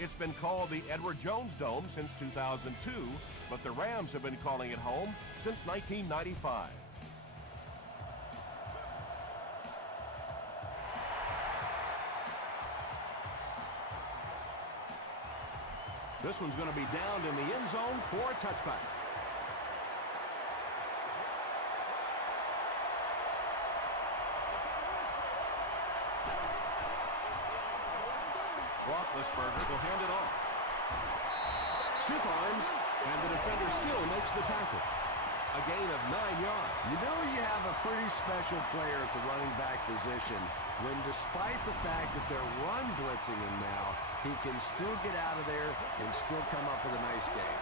It's been called the Edward Jones Dome since 2002, but the Rams have been calling it home since 1995. This one's going to be downed in the end zone for a touchback. Roethlisberger will hand it off. Stiff arms, and the defender still makes the tackle. A gain of 9 yards. You know you have a pretty special player at the running back position when, despite the fact that they're run blitzing him now, he can still get out of there and still come up with a nice game.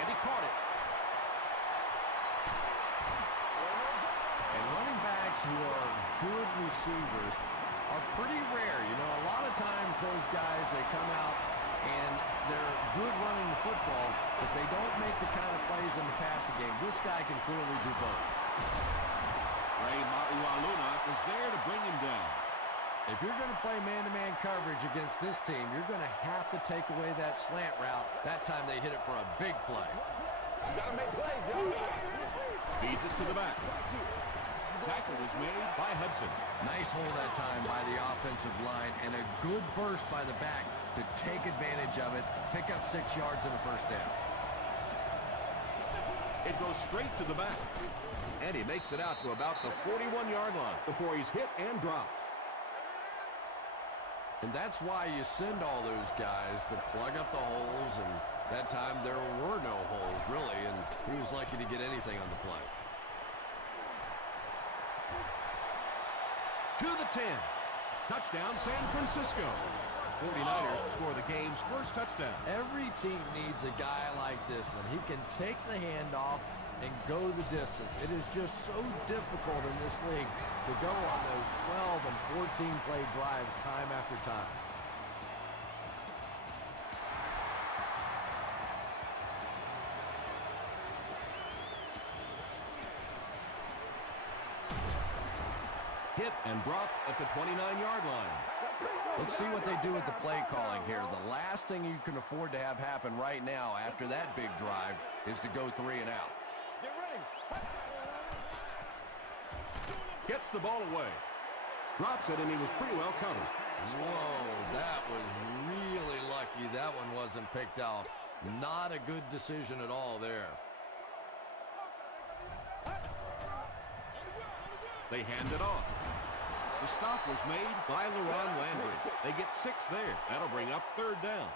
And he caught it. And running backs who are good receivers are pretty rare. You know, a lot of times those guys, they come out and they're good running the football, but they don't make the kind of plays in the passing game. This guy can clearly do both. Ray Maualuna is there to bring him down. If you're going to play man-to-man coverage against this team, you're going to have to take away that slant route. That time they hit it for a big play. You got to make plays, y'all. Feeds it to the back. Tackle is made by Hudson. Nice hold that time by the offensive line, and a good burst by the back to take advantage of it, pick up 6 yards in the first down. It goes straight to the back. And he makes it out to about the 41-yard line before he's hit and dropped. And that's why you send all those guys to plug up the holes, and that time there were no holes, really, and he was lucky to get anything on the play. To the 10. Touchdown, San Francisco. 49ers score the game's first touchdown. Every team needs a guy like this one. He can take the handoff and go the distance. It is just so difficult in this league to go on those 12 and 14-play drives time after time. Hit and dropped at the 29-yard line. Let's see what they do with the play calling here. The last thing you can afford to have happen right now after that big drive is to go 3 and out. Get ready. Gets the ball away. Drops it, and he was pretty well covered. Whoa, that was really lucky that one wasn't picked off. Not a good decision at all there. They hand it off. The stop was made by LaRon Landry. They get 6 there. That'll bring up 3rd down.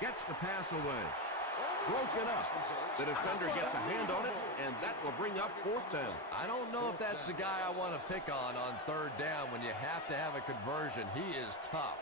Gets the pass away. Broken up. The defender gets a hand on it, and that will bring up 4th down. I don't know if that's the guy I want to pick on 3rd down when you have to have a conversion. He is tough.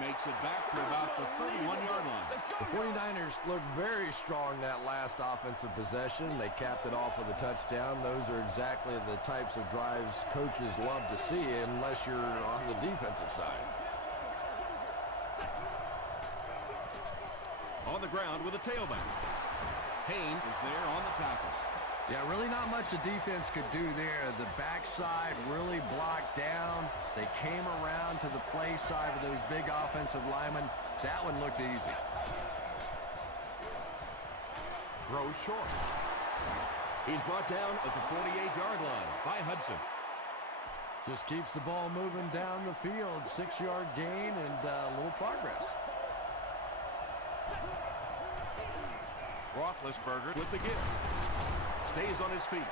Makes it back to about the 31-yard line. The 49ers look very strong that last offensive possession. They capped it off with a touchdown. Those are exactly the types of drives coaches love to see unless you're on the defensive side. On the ground with a tailback. Payne is there on the tackle. Yeah, really not much the defense could do there. The backside really blocked down. They came around to the play side of those big offensive linemen. That one looked easy. Throws short. He's brought down at the 48-yard line by Hudson. Just keeps the ball moving down the field. 6-yard gain and a little progress. Roethlisberger with the give. Stays on his feet.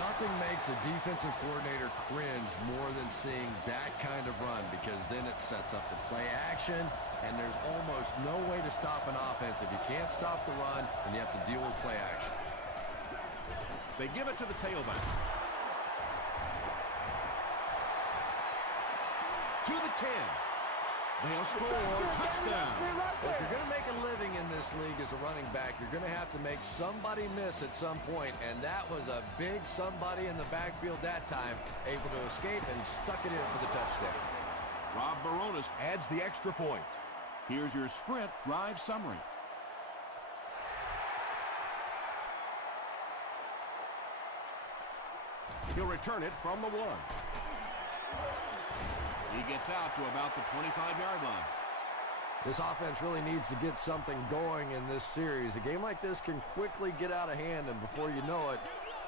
Nothing makes a defensive coordinator cringe more than seeing that kind of run, because then it sets up the play action, and there's almost no way to stop an offense. If you can't stop the run, then you have to deal with play action. They give it to the tailback. to the 10. They'll score. Touchdown. If you're going to make a living in this league as a running back, you're going to have to make somebody miss at some point, and that was a big somebody in the backfield that time, able to escape and stuck it in for the touchdown. Rob Baronis adds the extra point. Here's your sprint drive summary. He'll return it from the 1. He gets out to about the 25-yard line. This offense really needs to get something going in this series. A game like this can quickly get out of hand, and before you know it,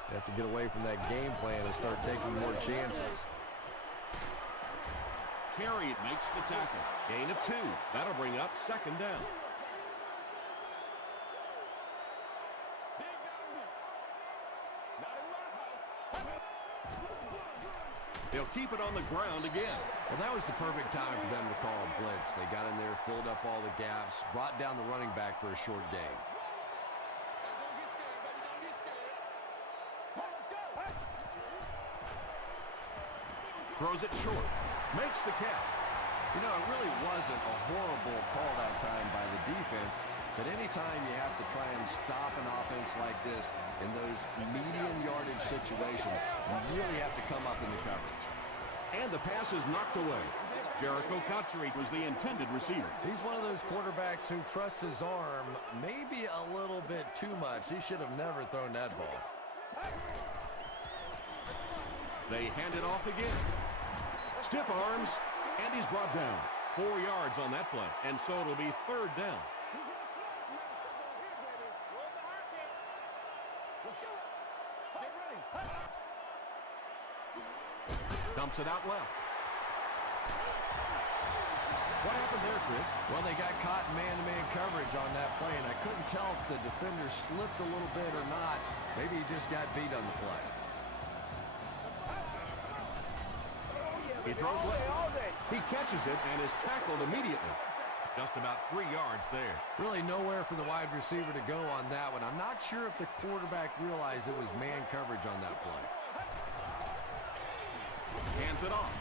you have to get away from that game plan and start taking more chances. Carey makes the tackle. Gain of 2. That'll bring up second down. They'll keep it on the ground again. Well, that was the perfect time for them to call a blitz. They got in there, filled up all the gaps, brought down the running back for a short gain. Throws it short. Makes the catch. You know, it really wasn't a horrible call that time by the defense, but anytime you have to try and stop an offense like this in those medium yardage situations, you really have to come up in the coverage. And the pass is knocked away. Jericho Cotchery was the intended receiver. He's one of those quarterbacks who trusts his arm maybe a little bit too much. He should have never thrown that ball. They hand it off again. Stiff arms, and he's brought down. 4 yards on that play, and so it'll be third down. Dumps it out left. What happened there, Chris? Well, they got caught in man-to-man coverage on that play, and I couldn't tell if the defender slipped a little bit or not. Maybe he just got beat on the play. He throws left. He catches it and is tackled immediately. Just about 3 yards there. Really nowhere for the wide receiver to go on that one. I'm not sure if the quarterback realized it was man coverage on that play. Hands it off.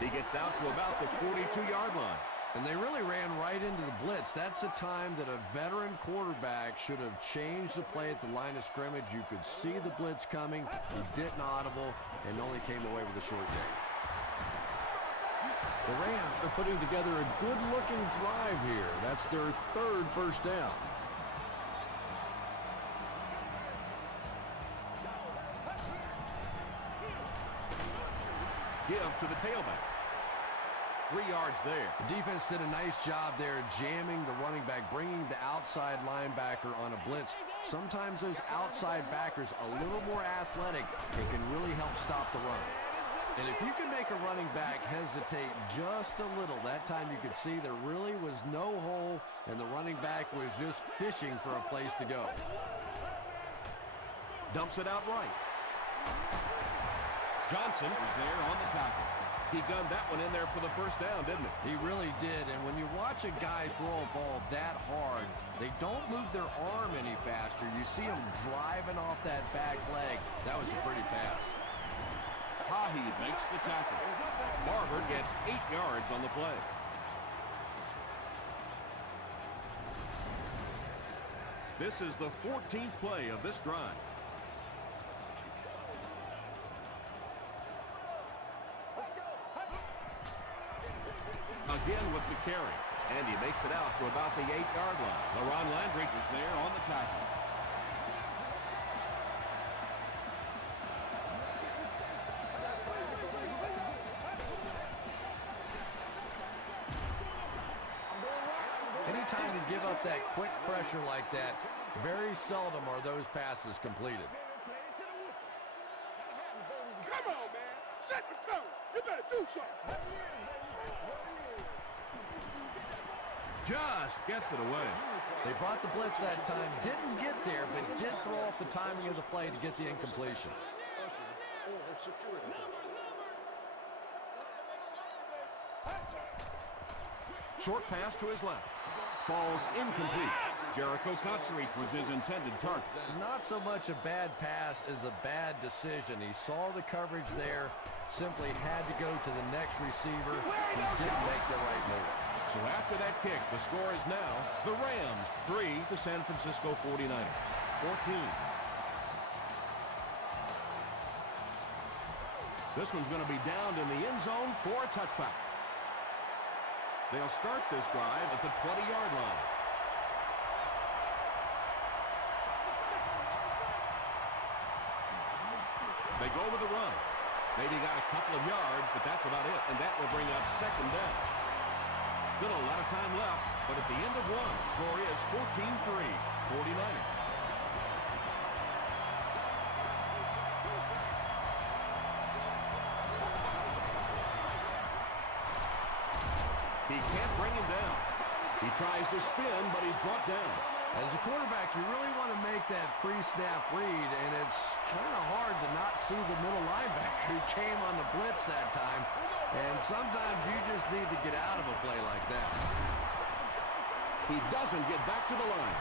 He gets out to about the 42-yard line. And they really ran right into the blitz. That's a time that a veteran quarterback should have changed the play at the line of scrimmage. You could see the blitz coming. He didn't audible and only came away with a short gain. The Rams are putting together a good-looking drive here. That's their third first down. Give to the tailback. 3 yards there. The defense did a nice job there jamming the running back, bringing the outside linebacker on a blitz. Sometimes those outside backers a little more athletic and can really help stop the run. And if you can make a running back hesitate just a little, that time you could see there really was no hole and the running back was just fishing for a place to go. Dumps it out right. Johnson was there on the tackle. He gunned that one in there for the first down, didn't he? He really did, and when you watch a guy throw a ball that hard, they don't move their arm any faster. You see him driving off that back leg. That was a pretty pass. Haheed makes the tackle. Barber gets 8 yards on the play. This is the 14th play of this drive. Again with the carry, and he makes it out to about the 8-yard line. LaRon Landry is there on the tackle. Anytime you give up that quick pressure like that, very seldom are those passes completed. Come on, man. Set the tone. You better do something. Just gets it away. They brought the blitz that time, didn't get there, but did throw off the timing of the play to get the incompletion. Short pass to his left. Falls incomplete. Jericho Kotsuri was his intended target. Not so much a bad pass as a bad decision. He saw the coverage there, simply had to go to the next receiver, and didn't make the right move. So after that kick, the score is now the Rams 3 to San Francisco 49ers 14. This one's going to be downed in the end zone for a touchback. They'll start this drive at the 20-yard line. They go with the run. Maybe got a couple of yards, but that's about it. And that will bring up second down. Still a lot of time left, but at the end of one, score is 14-3, 49ers. He can't bring him down. He tries to spin, but he's brought down. As a quarterback, you really want to make that pre-snap read, and it's kind of hard to not see the middle linebacker who came on the blitz that time, and sometimes you just need to get out of a play like that. He doesn't get back to the line.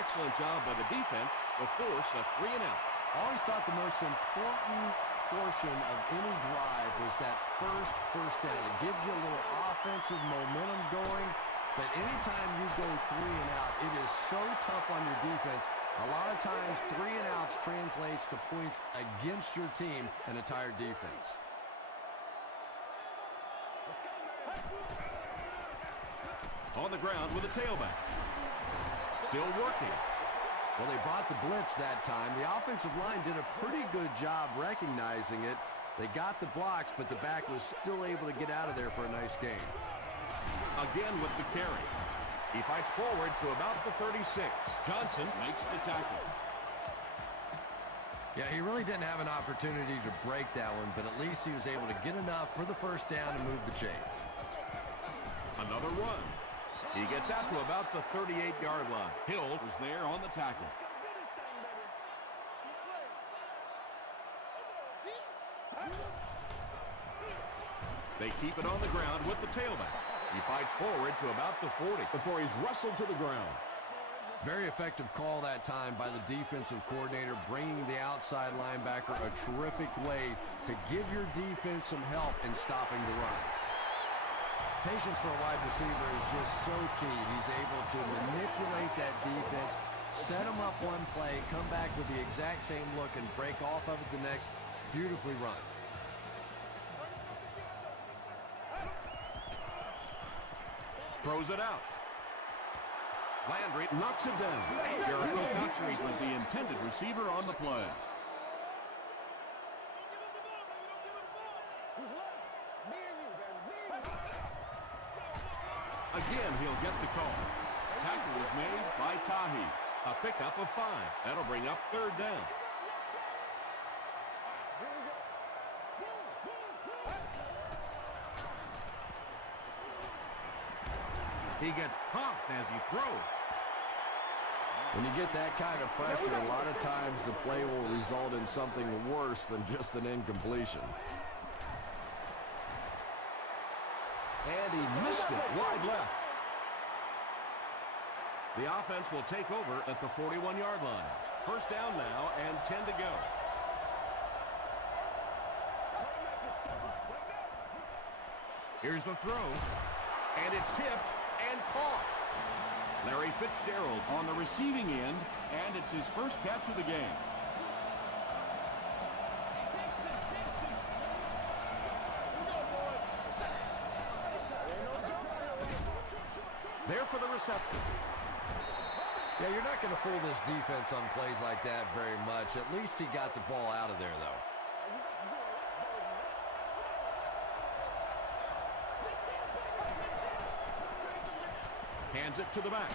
Excellent job by the defense to force a 3-and-out. Always thought the most important portion of any drive was that first down. It gives you a little offensive momentum going, but anytime you go 3-and-out, it is so tough on your defense. A lot of times, 3-and-outs translates to points against your team and a tired defense. On the ground with a tailback. Still working. Well, they brought the blitz that time. The offensive line did a pretty good job recognizing it. They got the blocks, but the back was still able to get out of there for a nice gain. Again with the carry. He fights forward to about the 36. Johnson makes the tackle. Yeah, he really didn't have an opportunity to break that one, but at least he was able to get enough for the first down and move the chains. Another run. He gets out to about the 38-yard line. Hill was there on the tackle. They keep it on the ground with the tailback. He fights forward to about the 40 before he's wrestled to the ground. Very effective call that time by the defensive coordinator, bringing the outside linebacker a terrific way to give your defense some help in stopping the run. Patience for a wide receiver is just so key. He's able to manipulate that defense, set them up one play, come back with the exact same look, and break off of it the next. Beautifully run. Throws it out. Landry knocks it down. Jericho Kotsuri was the intended receiver on the play. Again, he'll get the call. Tackle was made by Tahi. A pickup of 5. That'll bring up third down. He gets pumped as he throws. When you get that kind of pressure, a lot of times the play will result in something worse than just an incompletion. And he missed it wide left. The offense will take over at the 41-yard line. First down now and 10 to go. Here's the throw. And it's tipped and caught. Larry Fitzgerald on the receiving end, and it's his first catch of the game. There for the reception. Yeah, you're not going to fool this defense on plays like that very much. At least he got the ball out of there, though. Hands it to the back.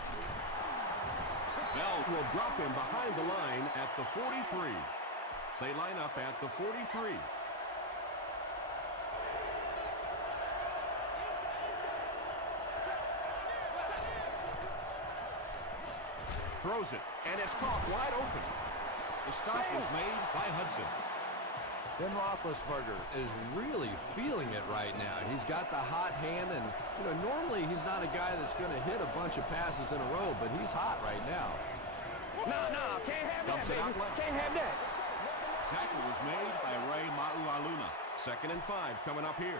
Bell will drop him behind the line at the 43. They line up at the 43. Throws it, and it's caught wide open. The stop was made by Hudson. Ben Roethlisberger is really feeling it right now. He's got the hot hand, and normally he's not a guy that's going to hit a bunch of passes in a row, but he's hot right now. No, can't have that, baby. Can't have that. Tackle was made by Ray Maualuna. 2nd and 5 coming up here.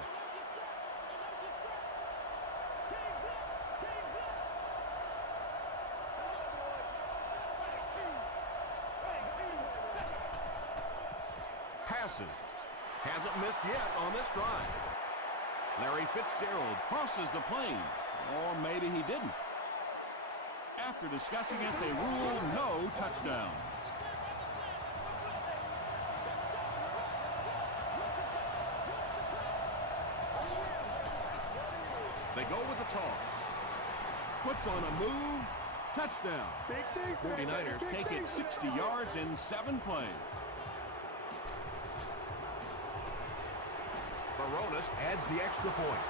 Passes. Hasn't missed yet on this drive. Larry Fitzgerald crosses the plane. Or maybe he didn't. After discussing it, they rule no touchdown. They go with the toss. Puts on a move. Touchdown. 49ers take it 60 yards in 7 plays. Baronis adds the extra point.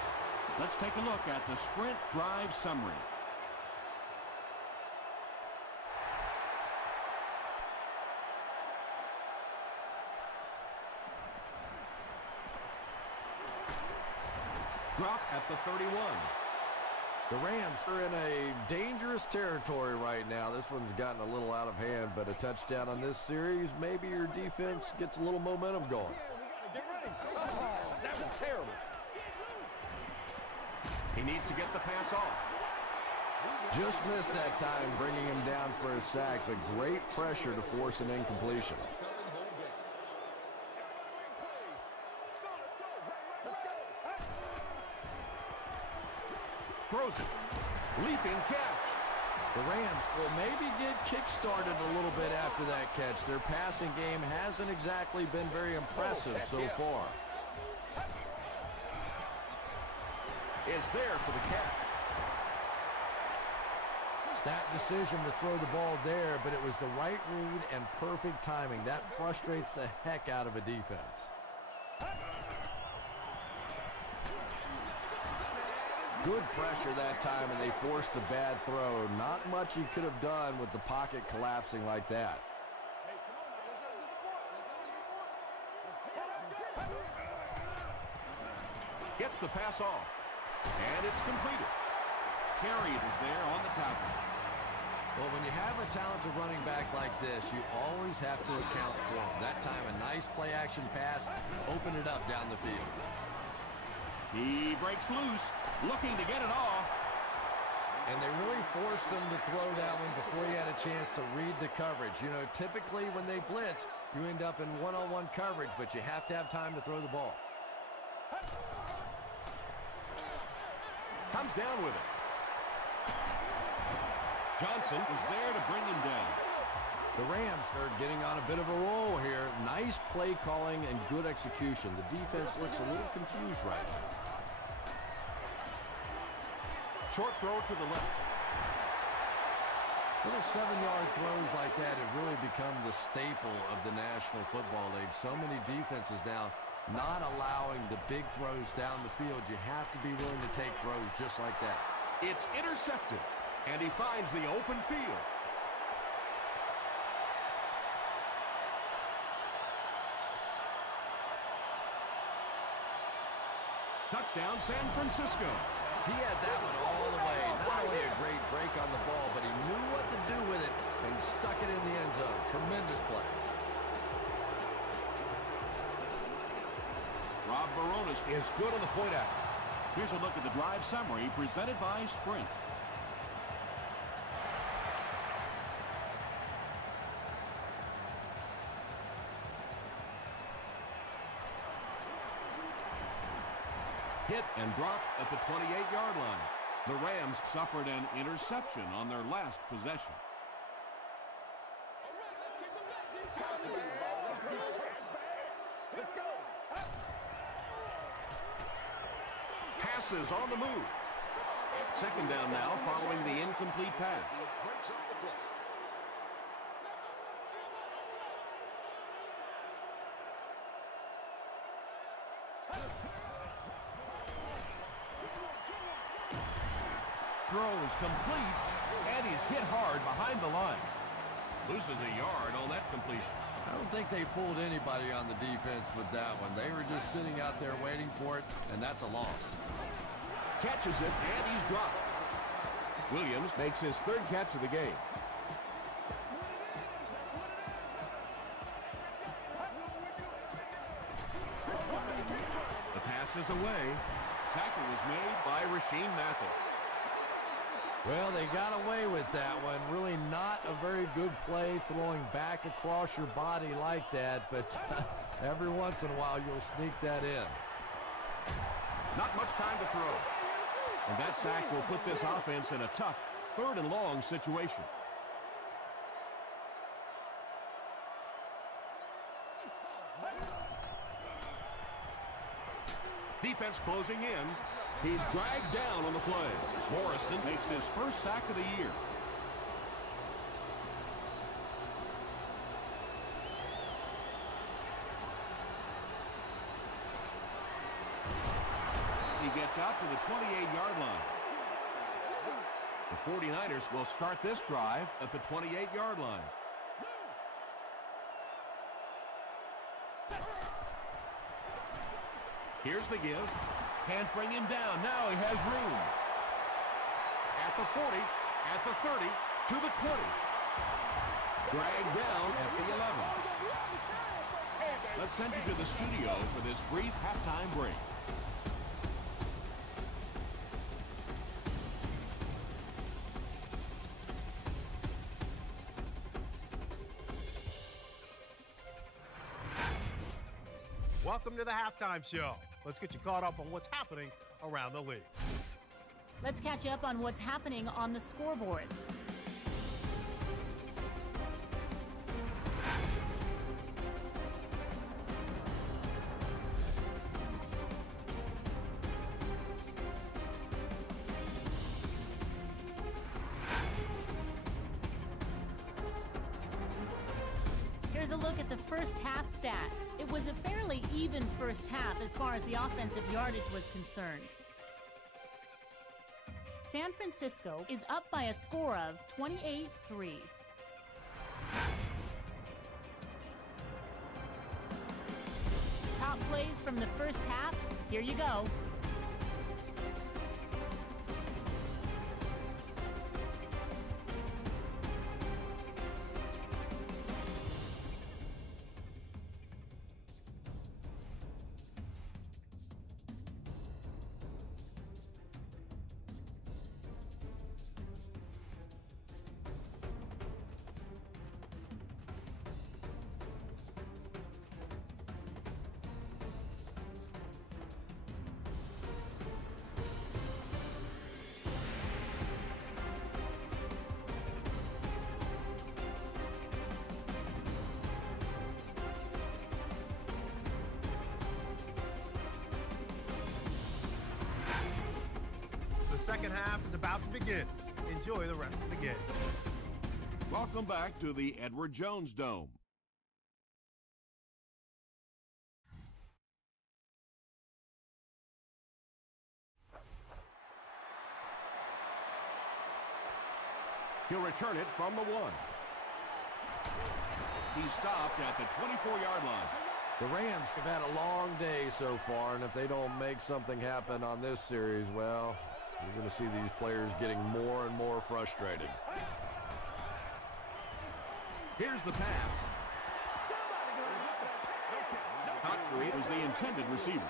Let's take a look at the sprint drive summary. Drop at the 31. The Rams are in a dangerous territory right now. This one's gotten a little out of hand, but a touchdown on this series, maybe your defense gets a little momentum going. That was terrible. He needs to get the pass off. Just missed that time, bringing him down for a sack, but great pressure to force an incompletion. Throws it. Leaping catch. The Rams will maybe get kick-started a little bit after that catch. Their passing game hasn't exactly been very impressive so far. Is there for the catch. Snap decision to throw the ball there, but it was the right read and perfect timing. That frustrates the heck out of a defense. Good pressure that time, and they forced the bad throw. Not much he could have done with the pocket collapsing like that. Gets the pass off. And it's completed. Carried is there on the tackle. Well, when you have a talented running back like this, you always have to account for him. That time, a nice play-action pass opened it up down the field. He breaks loose, looking to get it off. And they really forced him to throw that one before he had a chance to read the coverage. Typically when they blitz, you end up in one-on-one coverage, but you have to have time to throw the ball. Comes down with it. Johnson was there to bring him down. The Rams are getting on a bit of a roll here. Nice play calling and good execution. The defense looks a little confused right now. Short throw to the left. Little 7-yard throws like that have really become the staple of the National Football League. So many defenses now not allowing the big throws down the field. You have to be willing to take throws just like that. It's intercepted, and he finds the open field. Touchdown, San Francisco. He had that one all the way. Not only a great break on the ball, but he knew what to do with it and stuck it in the end zone. Tremendous play. Rob Baronis is good on the point after. Here's a look at the drive summary presented by Sprint. Hit and dropped at the 28-yard line. The Rams suffered an interception on their last possession. Passes on the move. Second down now following the incomplete pass. Throws complete, and he's hit hard behind the line. Loses a yard on that completion. I don't think they fooled anybody on the defense with that one. They were just sitting out there waiting for it, and that's a loss. Catches it, and he's dropped. Williams makes his third catch of the game. The pass is away. Tackle was made by Rasheem Mathis. Well, they got away with that one. Really not a very good play throwing back across your body like that, but every once in a while you'll sneak that in. Not much time to throw. And that sack will put this offense in a tough 3rd and long situation. Defense closing in. He's dragged down on the play. Morrison makes his first sack of the year. He gets out to the 28-yard line. The 49ers will start this drive at the 28-yard line. Here's the give. Can't bring him down. Now he has room. At the 40, at the 30, to the 20. Dragged down at the 11. Let's send you to the studio for this brief halftime break. Welcome to the Halftime Show. Let's get you caught up on what's happening around the league. Let's catch up on what's happening on the scoreboards. Here's a look at the first half stats. It was a fairly even first half as far as the offensive yardage was concerned. San Francisco is up by a score of 28-3. Top plays from the first half, here you go. The second half is about to begin. Enjoy the rest of the game. Welcome back to the Edward Jones Dome. He'll return it from the 1. He stopped at the 24-yard line. The Rams have had a long day so far, and if they don't make something happen on this series, well, you're going to see these players getting more and more frustrated. Here's the pass. Autry was the intended receiver.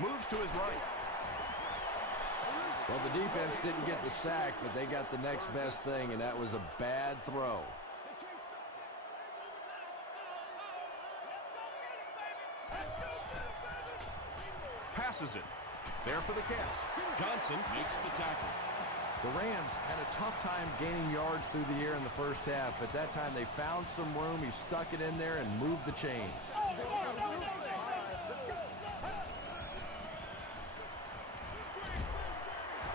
Moves to his right. Well, the defense didn't get the sack, but they got the next best thing, and that was a bad throw. Passes it. There for the catch. Johnson makes the tackle. The Rams had a tough time gaining yards through the air in the first half, but that time they found some room. He stuck it in there and moved the chains.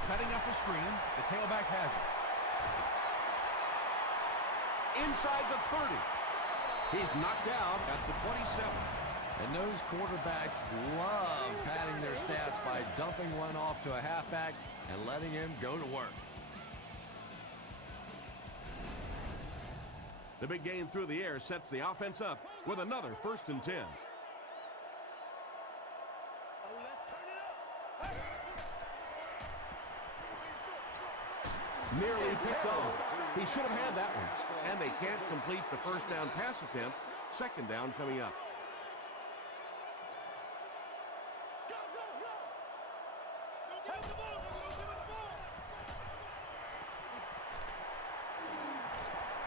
Setting up a screen. The tailback has it. Inside the 30. He's knocked out at the 27. And those quarterbacks love padding their stats by dumping one off to a halfback and letting him go to work. The big gain through the air sets the offense up with another 1st and 10. Nearly picked off. He should have had that one. And they can't complete the 1st down pass attempt. 2nd down coming up.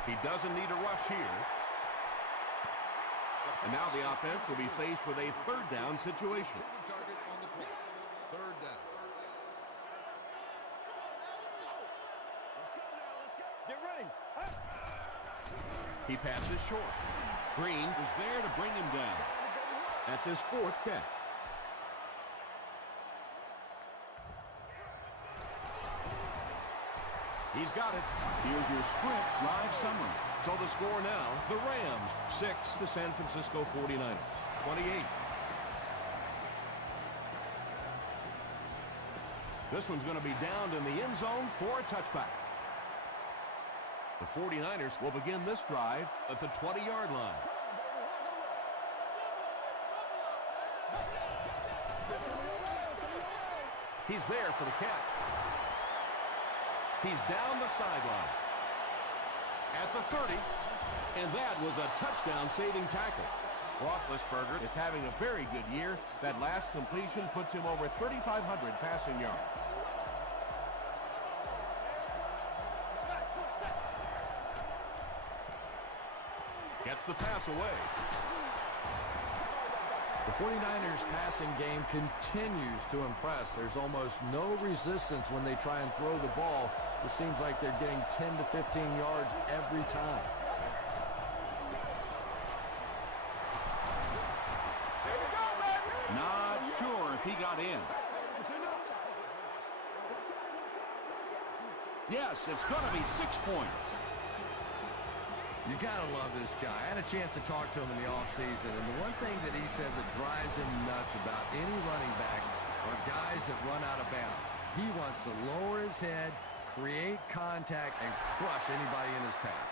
He doesn't need a rush here. And now the offense will be faced with a 3rd down situation. Target on the play. 3rd down. Let's go now. Let's go. Get ready. He passes short. Green is there to bring him down. That's his 4th catch. He's got it. Here's your sprint drive summary. So the score now, the Rams 6 to San Francisco 49ers 28. This one's going to be downed in the end zone for a touchback. The 49ers will begin this drive at the 20-yard line. He's there for the catch. He's down the sideline at the 30, and that was a touchdown-saving tackle. Roethlisberger is having a very good year. That last completion puts him over 3,500 passing yards. Gets the pass away. The 49ers passing game continues to impress. There's almost no resistance when they try and throw the ball. It seems like they're getting 10 to 15 yards every time. Not sure if he got in. Yes, it's going to be 6 points. You got to love this guy. I had a chance to talk to him in the offseason, and the one thing that he said that drives him nuts about any running back are guys that run out of bounds. He wants to lower his head, create contact, and crush anybody in his path.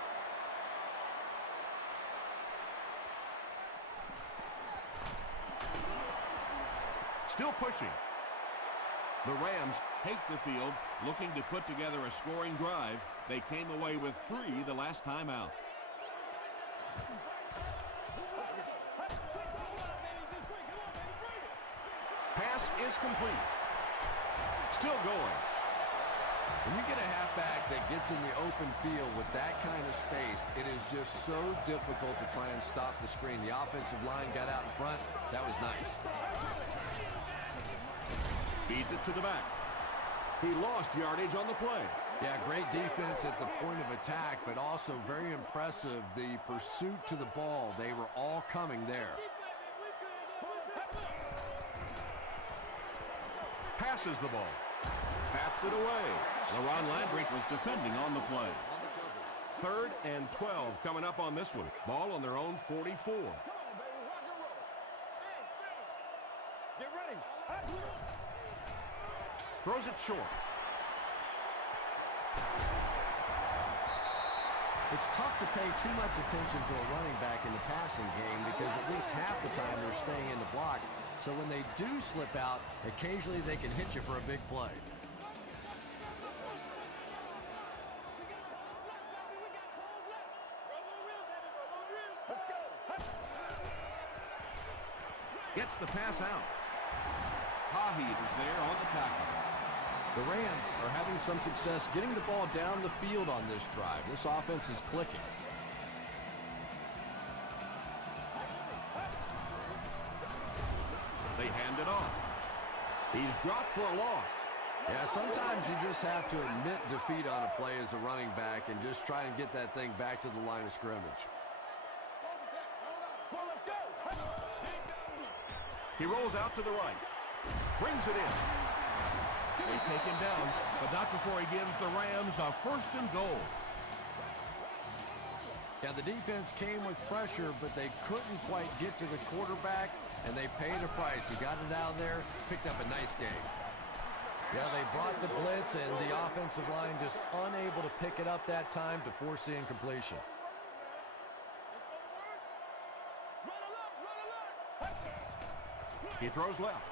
Still pushing. The Rams take the field, looking to put together a scoring drive. They came away with 3 the last time out. Pass is complete. Still going. When you get a halfback that gets in the open field with that kind of space, it is just so difficult to try and stop the screen. The offensive line got out in front. That was nice. Feeds it to the back. He lost yardage on the play. Yeah, great defense at the point of attack, but also very impressive, the pursuit to the ball. They were all coming there. Passes the ball. Bats it away. LaRon Landry was defending on the play. 3rd and 12 coming up on this one. Ball on their own 44. Get ready. Throws it short. It's tough to pay too much attention to a running back in the passing game because at least half the time they're staying in the block. So when they do slip out, occasionally they can hit you for a big play. Gets the pass out. Tahi is there on the tackle. The Rams are having some success getting the ball down the field on this drive. This offense is clicking. They hand it off. He's dropped for a loss. Yeah, sometimes you just have to admit defeat on a play as a running back and just try and get that thing back to the line of scrimmage. He rolls out to the right. Brings it in. They take him down, but not before he gives the Rams a 1st and goal. Yeah, the defense came with pressure, but they couldn't quite get to the quarterback. and they paid a price. He got it out of there, picked up a nice game. Yeah, they brought the blitz, and the offensive line just unable to pick it up that time to force the incompletion. He throws left.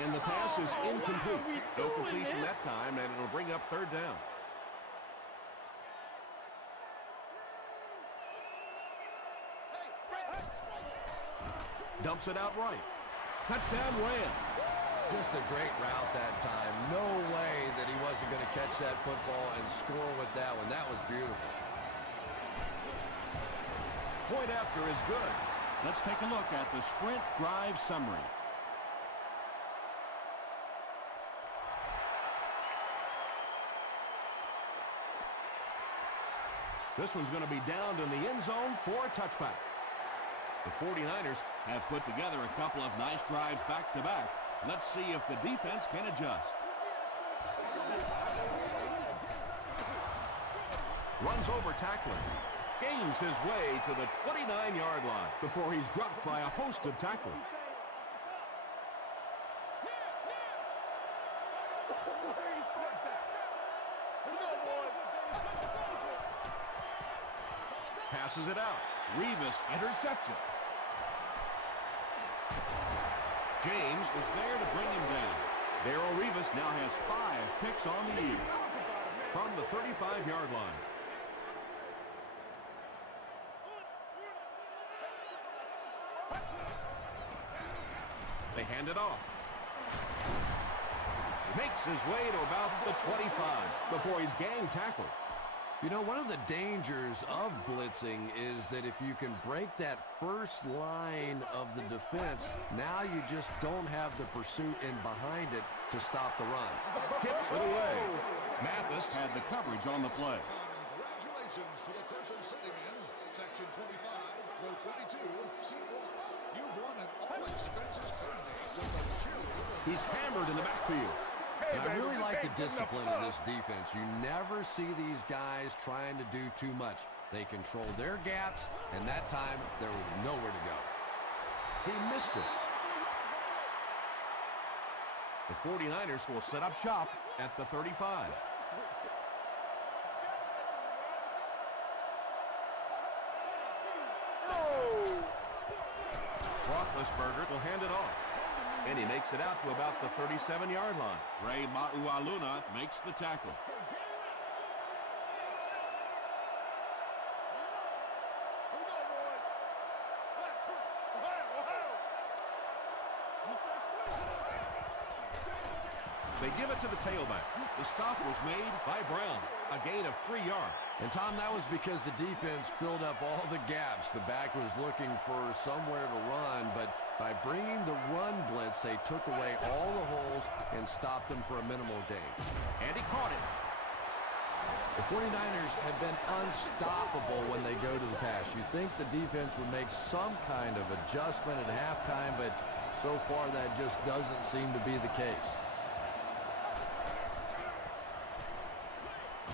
And the pass is incomplete. No completion that time, and it'll bring up third down. Dumps it out right. Touchdown Rams. Just a great route that time. No way that he wasn't going to catch that football and score with that one. That was beautiful. Point after is good. Let's take a look at the sprint drive summary. This one's going to be down in the end zone for a touchback. The 49ers have put together a couple of nice drives back-to-back. Let's see if the defense can adjust. Runs over tackler. Gains his way to the 29-yard line before he's dropped by a host of tacklers. Passes it out. Revis intercepts it. James was there to bring him down. Darrelle Revis now has 5 picks on the year from the 35-yard line. They hand it off. Makes his way to about the 25 before he's gang tackled. You know, one of the dangers of blitzing is that if you can break that first line of the defense, now you just don't have the pursuit in behind it to stop the run. Tips it away. Mathis had the coverage on the play. Congratulations to the person sitting in section 25, row 22, C1. You've won an all-expenses paid day with the cheerleader. He's hammered in the backfield. And I really like the discipline of this defense. You never see these guys trying to do too much. They control their gaps, and that time there was nowhere to go. He missed it. The 49ers will set up shop at the 35. Roethlisberger will hand it off. And he makes it out to about the 37-yard line. Ray Maualuna makes the tackle. They give it to the tailback. The stop was made by Brown. A gain of 3 yards. And, Tom, that was because the defense filled up all the gaps. The back was looking for somewhere to run, but by bringing the run blitz, they took away all the holes and stopped them for a minimal gain. And he caught it. The 49ers have been unstoppable when they go to the pass. You'd think the defense would make some kind of adjustment at halftime, but so far that just doesn't seem to be the case.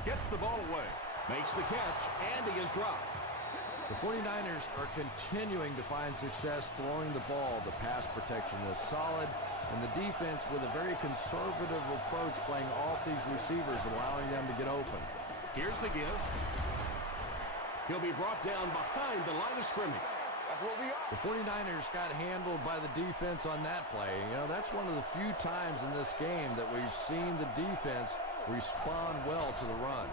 Gets the ball away. Makes the catch, and he is dropped. The 49ers are continuing to find success throwing the ball. The pass protection is solid, and the defense with a very conservative approach playing off these receivers, allowing them to get open. Here's the give. He'll be brought down behind the line of scrimmage. That's what we are. The 49ers got handled by the defense on that play. You know, that's one of the few times in this game that we've seen the defense respond well to the run.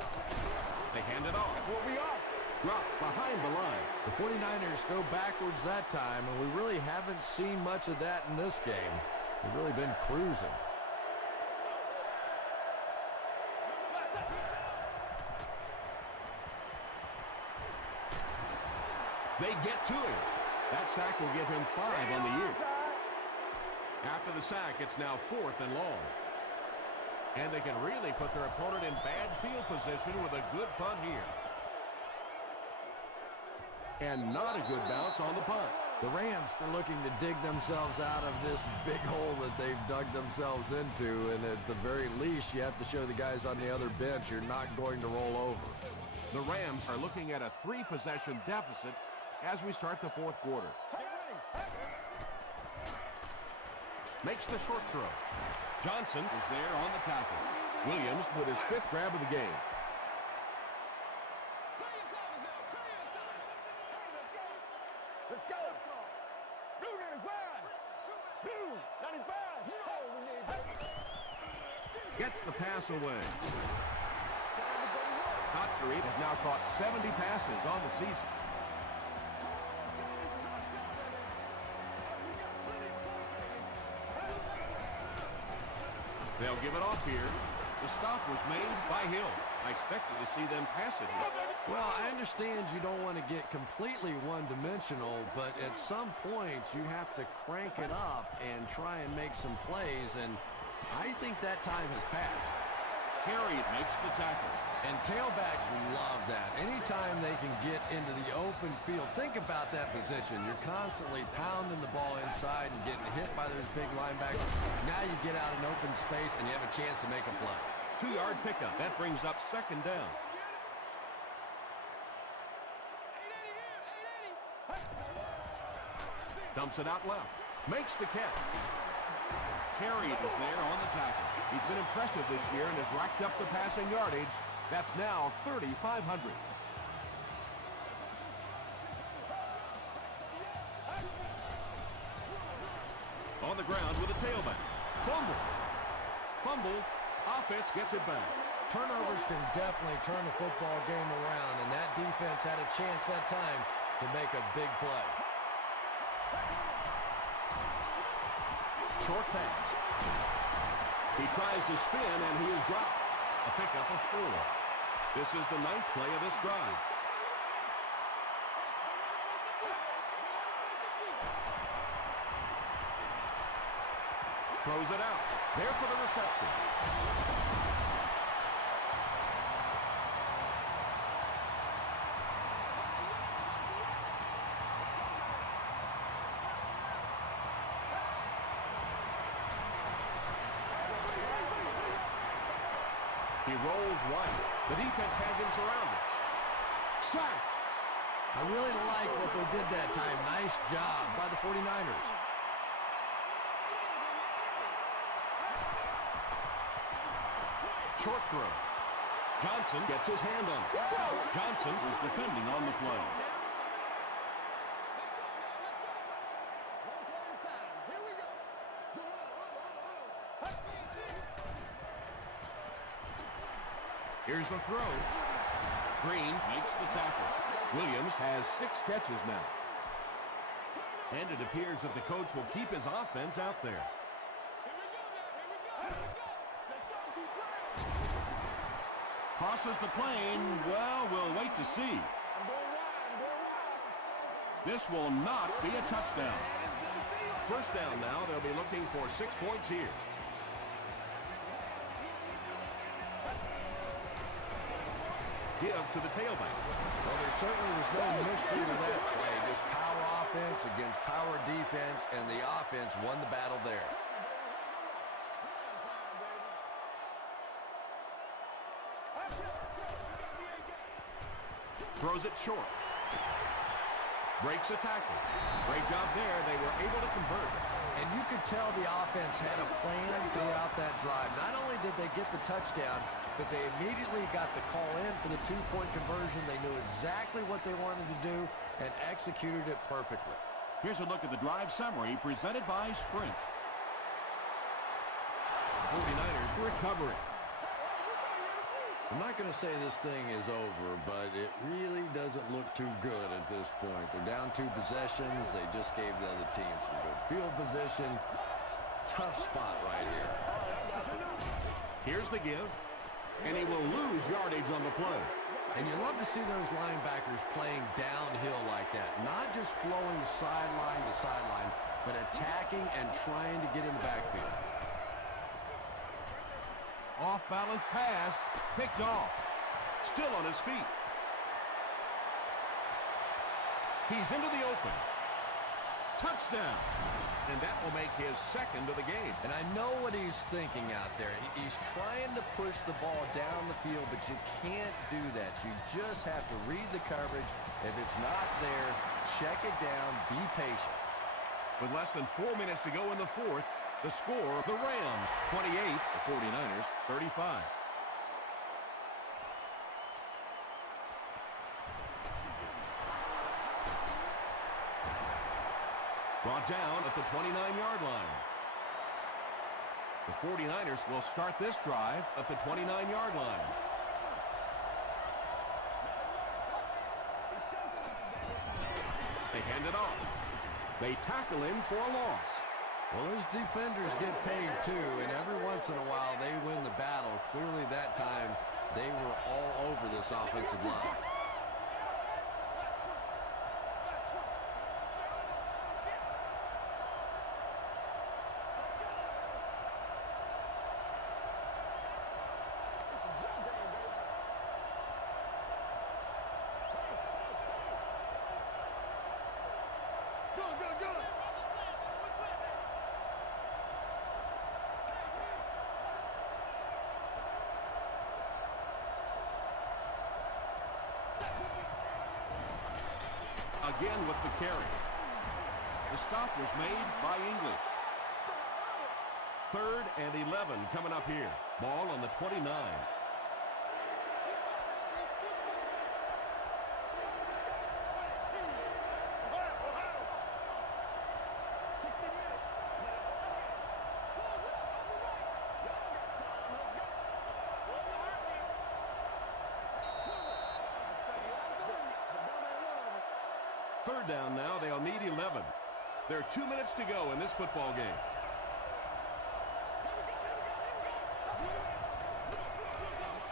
They hand it off. That's what we are. Dropped behind the line. The 49ers go backwards that time, and we really haven't seen much of that in this game. They've really been cruising. They get to him. That sack will give him 5 on the year. After the sack, it's now 4th and long. And they can really put their opponent in bad field position with a good punt here. And not a good bounce on the punt. The Rams are looking to dig themselves out of this big hole that they've dug themselves into, and at the very least, you have to show the guys on the other bench you're not going to roll over. The Rams are looking at a 3-possession deficit as we start the 4th quarter. makes the short throw. Johnson is there on the tackle. Williams with his 5th grab of the game. Let's go. Blue 95. Blue 95. You know what we need, baby. Gets the pass away. Cotchery has now caught 70 passes on the season. They'll give it off here. The stop was made by Hill. I expected to see them pass it here. Well, I understand you don't want to get completely one-dimensional, but at some point you have to crank it up and try and make some plays, and I think that time has passed. Carey makes the tackle. And tailbacks love that. Anytime they can get into the open field, think about that position. You're constantly pounding the ball inside and getting hit by those big linebackers. Now you get out in open space and you have a chance to make a play. 2-yard pickup. That brings up 2nd down. Dumps it out left. Makes the catch. Carey is there on the tackle. He's been impressive this year and has racked up the passing yardage. That's now 3,500. On the ground with a tailback. Fumble. Offense gets it back. Turnovers can definitely turn the football game around, and that defense had a chance that time to make a big play. Short pass. He tries to spin, and he is dropped. A pickup of 4. This is the 9th play of this drive. Throws it out. There for the reception. He rolls right. The defense has him surrounded. Sacked. I really like what they did that time. Nice job by the 49ers. Short throw. Johnson gets his hand on it. Johnson was defending on the play. Here's the throw. Green makes the tackle. Williams has 6 catches now. And it appears that the coach will keep his offense out there. Crosses the plane. Well, we'll wait to see. This will not be a touchdown. First down now. They'll be looking for 6 points here. Give to the tailback. Well, there certainly was no mystery to that play. Just power offense against power defense, and the offense won the battle there. Throws it short. Breaks a tackle. Great job there. They were able to convert. And you could tell the offense had a plan throughout that drive. Not only did they get the touchdown, but they immediately got the call in for the 2-point conversion. They knew exactly what they wanted to do and executed it perfectly. Here's a look at the drive summary presented by Sprint. 49ers recovering. I'm not going to say this thing is over, but it really doesn't look too good at this point. They're down 2 possessions. They just gave the other team some good field position. Tough spot right here. Here's the give, and he will lose yardage on the play. And you love to see those linebackers playing downhill like that. Not just flowing sideline to sideline, but attacking and trying to get in the backfield. Off-balance pass, picked off. Still on his feet. He's into the open. Touchdown. And that will make his 2nd of the game. And I know what he's thinking out there. He's trying to push the ball down the field, but you can't do that. You just have to read the coverage. If it's not there, check it down, be patient. With less than 4 minutes to go in the 4th, The score, the Rams 28, the 49ers 35. Brought down at the 29-yard line. The 49ers will start this drive at the 29-yard line. They hand it off. They tackle him for a loss. Well, those defenders get paid too, and every once in a while they win the battle. Clearly that time they were all over this offensive line. Again with the carry. The stop was made by English. 3rd and 11 coming up here. Ball on the 29. Third down now. They'll need 11. There are 2 minutes to go in this football game.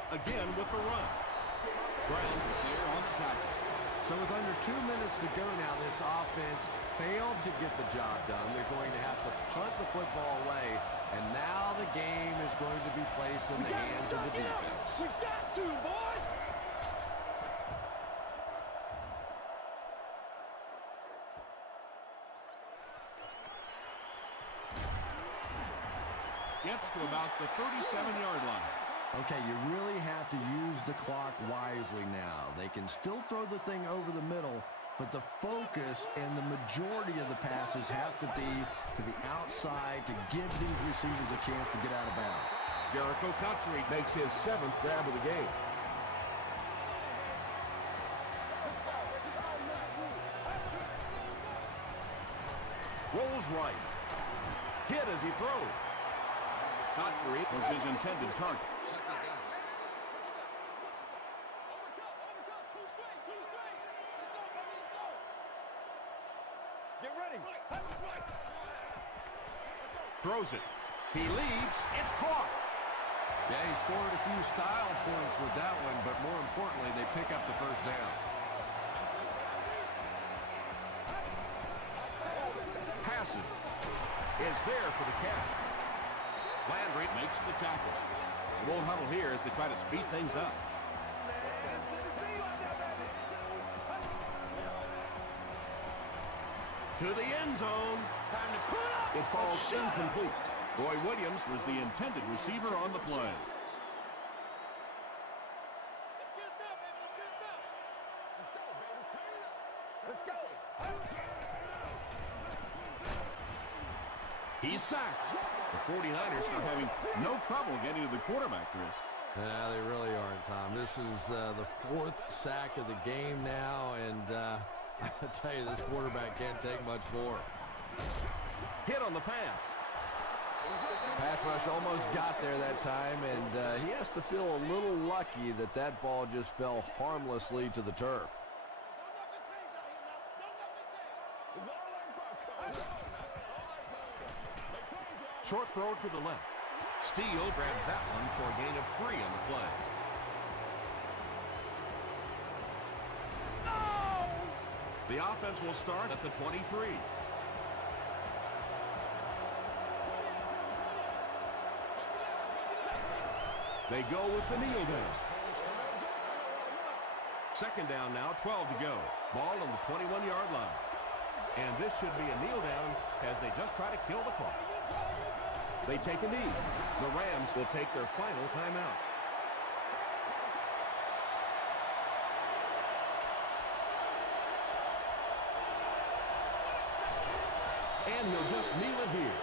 Again with the run. Brown is there on the tackle. So with under 2 minutes to go now, this offense failed to get the job done. They're going to have to punt the football away, and now the game is going to be placed in the hands of the defense. We got to, boys! Gets to about the 37-yard line. Okay, you really have to use the clock wisely now. They can still throw the thing over the middle, but the focus and the majority of the passes have to be to the outside to give these receivers a chance to get out of bounds. Jericho Cotchery makes his 7th grab of the game. Rolls right. Hit as he throws. Cotchery was his intended target. Get ready. Throws it. He leaps. It's caught. Yeah, he scored a few style points with that one, but more importantly, they pick up the first down. Passing is there for the catch. Landry makes the tackle. The won't huddle here as they try to speed things up. To the end zone. Time to put up. It falls incomplete. Roy Williams was the intended receiver on the play. Let's go. He's sacked. The 49ers are having no trouble getting to the quarterback, Chris. Yeah, they really aren't, Tom. This is the 4th sack of the game now, and I tell you, this quarterback can't take much more. Hit on the pass. Pass rush almost got there that time, and he has to feel a little lucky that that ball just fell harmlessly to the turf. Short throw to the left. Steele grabs that one for a gain of 3 on the play. The offense will start at the 23. They go with the kneel down. Second down now, 12 to go. Ball on the 21-yard line. And this should be a kneel down as they just try to kill the clock. They take a knee. The Rams will take their final timeout. And he'll just kneel it here.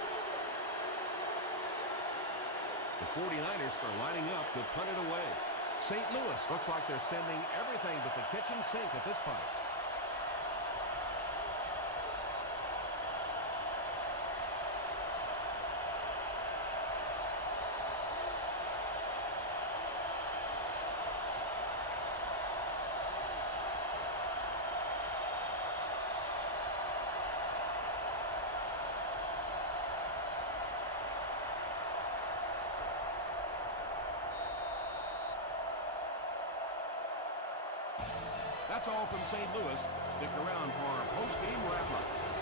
49ers are lining up to punt it away. St. Louis looks like they're sending everything but the kitchen sink at this punt. That's all from St. Louis. Stick around for our post-game wrap-up.